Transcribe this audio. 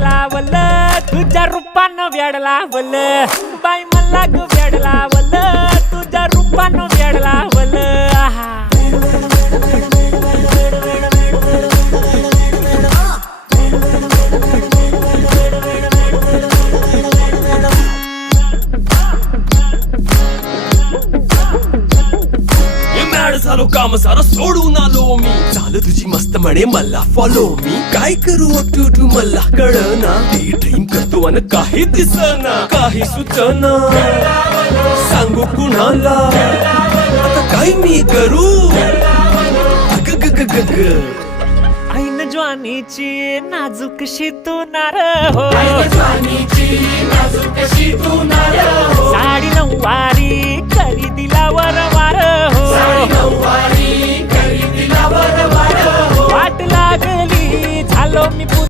लावल तुझ्या रूपानं वेड लावल बाई मला ग वेड लावल तुझ्या रूपानं वेड लावल झालो काम सारा सोडून आलो मी झालं तुझी मस्त म्हणे मला फॉलो मी काय करू अटू मला कळना ते ड्रीम करतो आणि काही दिसना काही सुचना सांगू कुणाला आता काय मी करू अग ग ग ग ग ऐन ज्वानीची नाजूक शितूनार हो साडी नऊवारी खरेदीला वरवार हो वाट लागली झालो मी